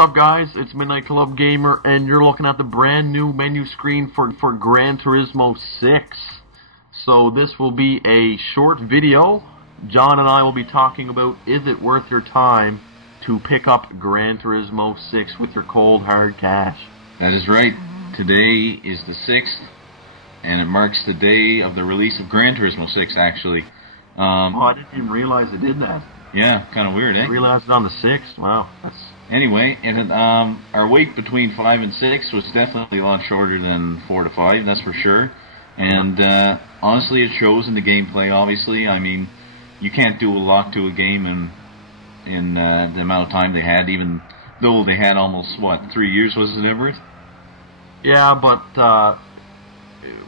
up, guys? It's Midnight Club Gamer, and you're looking at the brand new menu screen for Gran Turismo 6. So this will be a short video. John and I will be talking about, is it worth your time to pick up Gran Turismo 6 with your cold hard cash? That is right. Today is the 6th, and it marks the day of the release of Gran Turismo 6, actually. Oh, I didn't even realize it did that. Yeah, kind of weird, eh? I realized it on the 6th. Wow. Anyway, and our wait between 5 and 6 was definitely a lot shorter than 4 to 5, that's for sure. And honestly, it shows in the gameplay, obviously. I mean, you can't do a lot to a game in the amount of time they had, even though they had almost, what, 3 years, was it, Everett? Yeah, but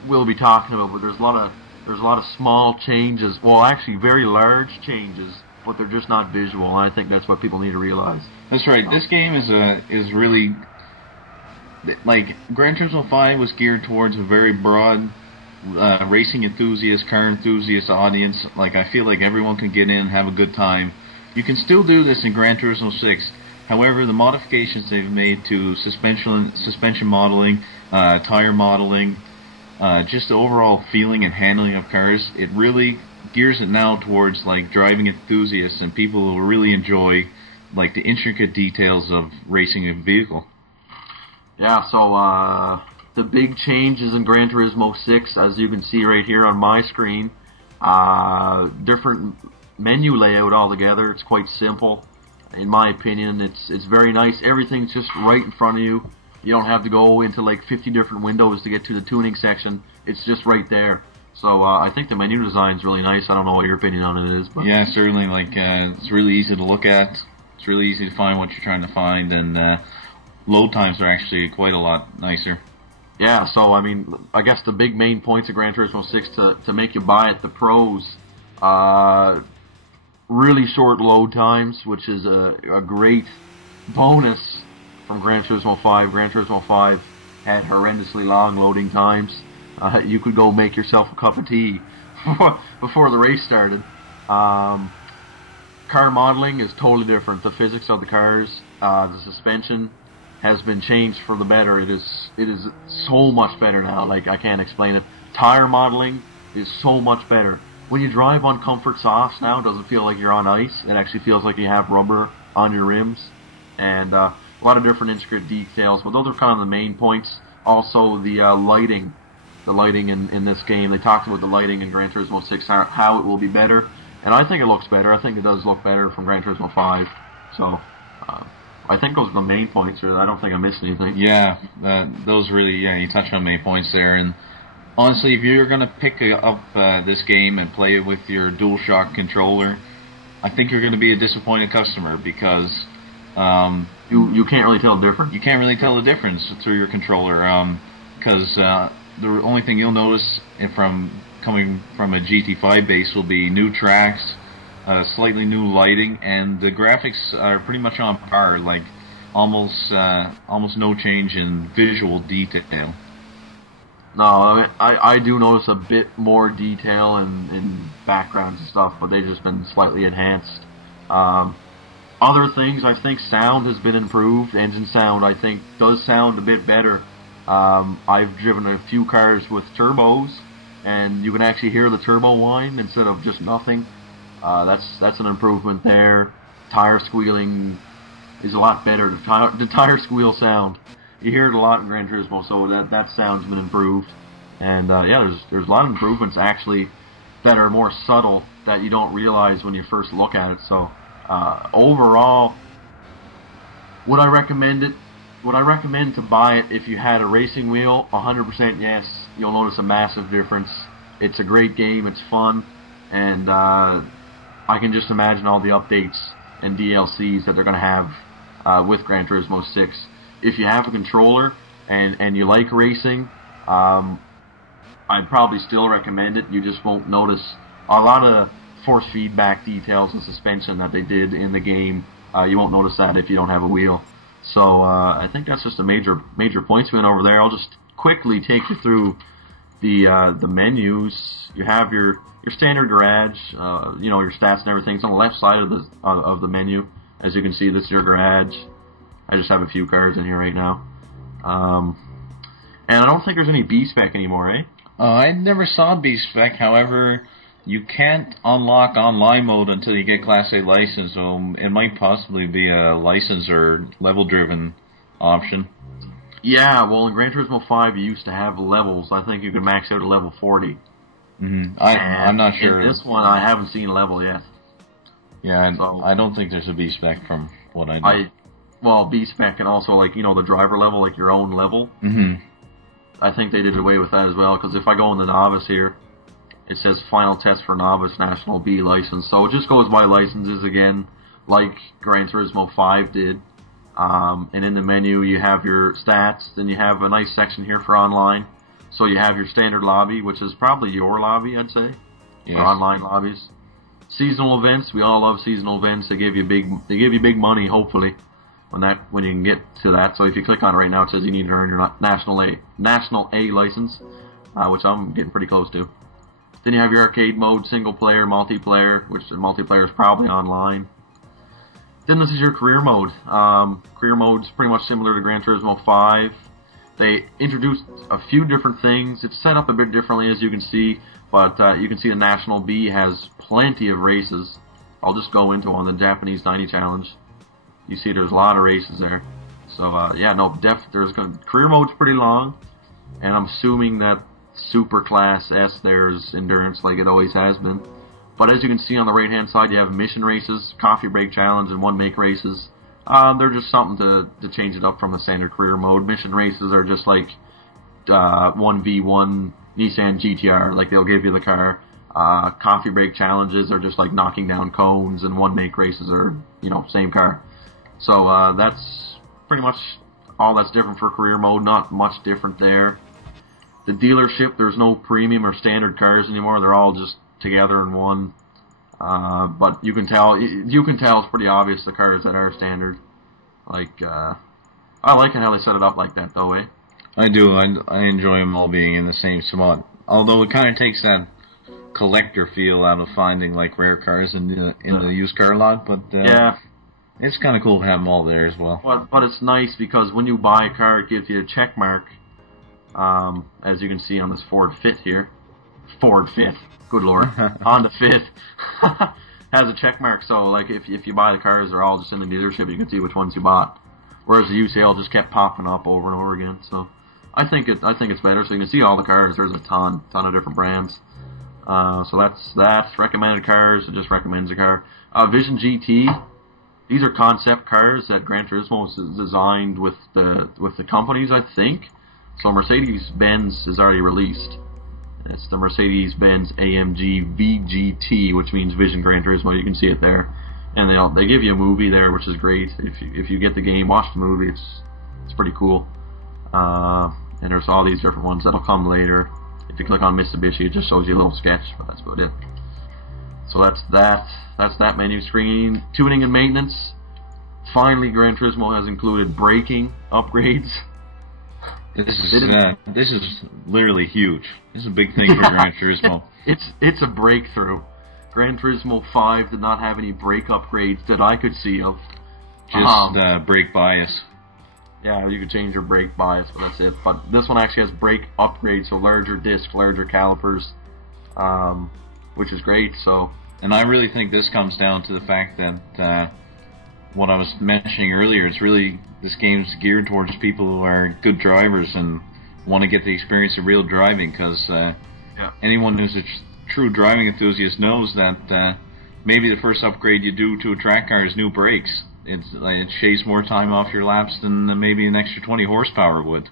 we'll be talking about, but there's a lot of small changes, well, actually very large changes, but they're just not visual, and I think that's what people need to realize. That's right. This game is really, like, Gran Turismo 5 was geared towards a very broad racing enthusiast, car enthusiast audience. Like, I feel like everyone can get in and have a good time. You can still do this in Gran Turismo 6. However, the modifications they've made to suspension modeling, tire modeling, just the overall feeling and handling of cars, it really gears it now towards like driving enthusiasts and people who really enjoy like the intricate details of racing a vehicle. Yeah, so the big changes in Gran Turismo 6, as you can see right here on my screen, different menu layout altogether. It's quite simple, in my opinion. It's very nice. Everything's just right in front of you. You don't have to go into like 50 different windows to get to the tuning section. It's just right there. So I think the menu design is really nice. I don't know what your opinion on it is. But yeah, certainly. Like it's really easy to look at. It's really easy to find what you're trying to find, and load times are actually quite a lot nicer. Yeah. So I mean, I guess the big main points of Gran Turismo 6 to make you buy it, the pros, really short load times, which is a great bonus from Gran Turismo 5. Gran Turismo 5 had horrendously long loading times. You could go make yourself a cup of tea before the race started. Car modeling is totally different. The physics of the cars, the suspension has been changed for the better. It is so much better now. Like, I can't explain it. Tire modeling is so much better. When you drive on comfort softs now, it doesn't feel like you're on ice. It actually feels like you have rubber on your rims, and a lot of different intricate details. But those are kind of the main points. Also, the lighting. The lighting in this game. They talked about the lighting in Gran Turismo 6, how it will be better, and I think it looks better. I think it does look better from Gran Turismo 5. So I think those are the main points. I don't think I missed anything. Yeah, those really, yeah, you touched on main points there. And honestly, if you're going to pick up this game and play it with your DualShock controller, I think you're going to be a disappointed customer, because you can't really tell the difference. You can't really tell the difference through your controller, because the only thing you'll notice coming from a GT5 base will be new tracks, slightly new lighting, and the graphics are pretty much on par, like almost no change in visual detail. No, I do notice a bit more detail in backgrounds and stuff, but they've just been slightly enhanced. Other things, I think sound has been improved. Engine sound, I think, does sound a bit better. I've driven a few cars with turbos, and you can actually hear the turbo whine instead of just nothing. That's an improvement there. Tire squealing is a lot better. The tire squeal sound, you hear it a lot in Gran Turismo, so that sound's been improved. And yeah, there's a lot of improvements actually that are more subtle that you don't realize when you first look at it. So overall, would I recommend it? Would I recommend to buy it if you had a racing wheel? 100% yes. You'll notice a massive difference. It's a great game. It's fun. And I can just imagine all the updates and DLCs that they're going to have with Gran Turismo 6. If you have a controller and you like racing, I'd probably still recommend it. You just won't notice a lot of force feedback details and suspension that they did in the game. You won't notice that if you don't have a wheel. So I think that's just a major points win over there. I'll just quickly take you through the menus. You have your standard garage, you know, your stats and everything. It's on the left side of the menu. As you can see, this is your garage. I just have a few cars in here right now. And I don't think there's any B-Spec anymore, eh? I never saw B-Spec, however, you can't unlock online mode until you get Class A license, so it might possibly be a license or level-driven option. Yeah, well, in Gran Turismo 5, you used to have levels. I think you could max out at level 40. I'm not sure. In this one, I haven't seen a level yet. Yeah, I don't think there's a B-Spec from what I know. Well, B-Spec and also, like, you know, the driver level, like your own level. I think they did away with that as well, because if I go in the novice here, it says final test for novice National B license. So it just goes by licenses again, like Gran Turismo 5 did. And in the menu, you have your stats, then you have a nice section here for online. So you have your standard lobby, which is probably your lobby, I'd say, yes. For online lobbies. Seasonal events, we all love seasonal events. They give you big money, hopefully, when you can get to that. So if you click on it right now, it says you need to earn your National A license, which I'm getting pretty close to. Then you have your arcade mode, single player, multiplayer, which the multiplayer is probably online. Then this is your career mode. Career mode is pretty much similar to Gran Turismo 5. They introduced a few different things. It's set up a bit differently, as you can see, but you can see the National B has plenty of races. I'll just go into on the Japanese 90 Challenge. You see there's a lot of races there. So, yeah, no, career mode's pretty long, and I'm assuming that Super Class S there's endurance like it always has been. But as you can see on the right-hand side, you have mission races, coffee break challenge, and one make races. They're just something to change it up from the standard career mode. Mission races are just like 1v1 Nissan GTR, like they'll give you the car. Coffee break challenges are just like knocking down cones, and one make races are, you know, same car. So that's pretty much all that's different for career mode. Not much different there. The dealership, there's no premium or standard cars anymore. They're all just together in one. But you can tell it's pretty obvious the cars that are standard. Like, I like it how they set it up like that, though, eh? I do. I enjoy them all being in the same spot. Although it kind of takes that collector feel out of finding like rare cars in the used car lot. But yeah, it's kind of cool to have them all there as well. But it's nice because when you buy a car, it gives you a check mark. As you can see on this Ford Fit here. Ford Fit. Good lord. Honda Fit. Has a check mark, so like if you buy the cars, they're all just in the dealership, you can see which ones you bought. Whereas the UCL just kept popping up over and over again. So I think it's better, so you can see all the cars. There's a ton of different brands. So that's recommended cars. It just recommends a car. Vision GT. These are concept cars that Gran Turismo was designed with the companies, I think. So Mercedes-Benz is already released. It's the Mercedes-Benz AMG VGT, which means Vision Gran Turismo. You can see it there, and they give you a movie there, which is great. If you get the game, watch the movie. It's pretty cool. And there's all these different ones that'll come later. If you click on Mitsubishi, it just shows you a little sketch, but that's about it. So that's that menu screen. Tuning and maintenance. Finally, Gran Turismo has included braking upgrades. This is literally huge. This is a big thing for Gran Turismo. It's a breakthrough. Gran Turismo 5 did not have any brake upgrades that I could see of. Just brake bias. Yeah, you could change your brake bias, but that's it. But this one actually has brake upgrades, so larger disc, larger calipers, which is great. So, and I really think this comes down to the fact that what I was mentioning earlier, this game's geared towards people who are good drivers and want to get the experience of real driving, because anyone who's a true driving enthusiast knows that maybe the first upgrade you do to a track car is new brakes. It shaves more time off your laps than maybe an extra 20 horsepower would.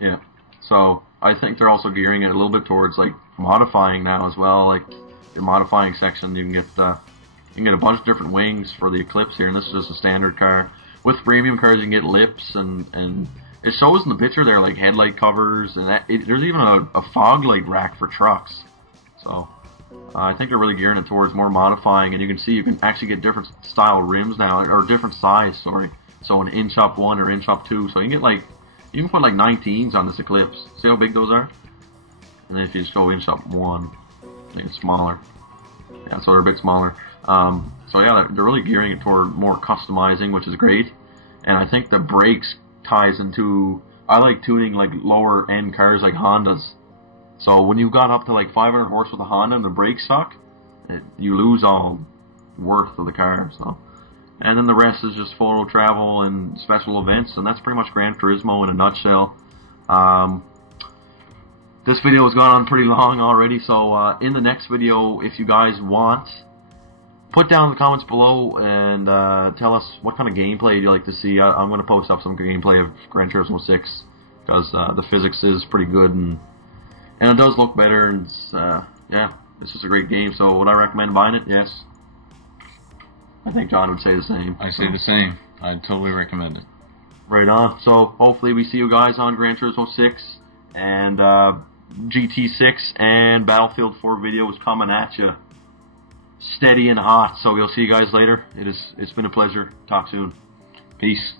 Yeah. So I think they're also gearing it a little bit towards like modifying now as well. Like the modifying section, you can get a bunch of different wings for the Eclipse here, and this is just a standard car. With premium cars, you can get lips, and it shows in the picture there like headlight covers, and there's even a fog light rack for trucks. So I think they're really gearing it towards more modifying, and you can see you can actually get different style rims now, or different size, sorry. So an inch up 1 or inch up 2. So you can put like 19s on this Eclipse. See how big those are? And then if you just go inch up 1, I think it's smaller. Yeah, so they're a bit smaller. So yeah, they're really gearing it toward more customizing, which is great. and I think the brakes ties into. I like tuning like lower end cars like Hondas. So when you got up to like 500 horse with a Honda and the brakes suck, you lose all worth of the car. So, and then the rest is just photo travel and special events, and that's pretty much Gran Turismo in a nutshell. This video has gone on pretty long already, so in the next video, if you guys want, put down in the comments below and tell us what kind of gameplay you'd like to see. I'm going to post up some gameplay of Gran Turismo 6 because the physics is pretty good and it does look better, and it's, yeah, it's just a great game. So would I recommend buying it? Yes. I think John would say the same. I say the same. I'd totally recommend it. Right on. So hopefully we see you guys on Gran Turismo 6 and GT6 and Battlefield 4 videos coming at you steady and hot. So we'll see you guys later. It's been a pleasure. Talk soon. Peace.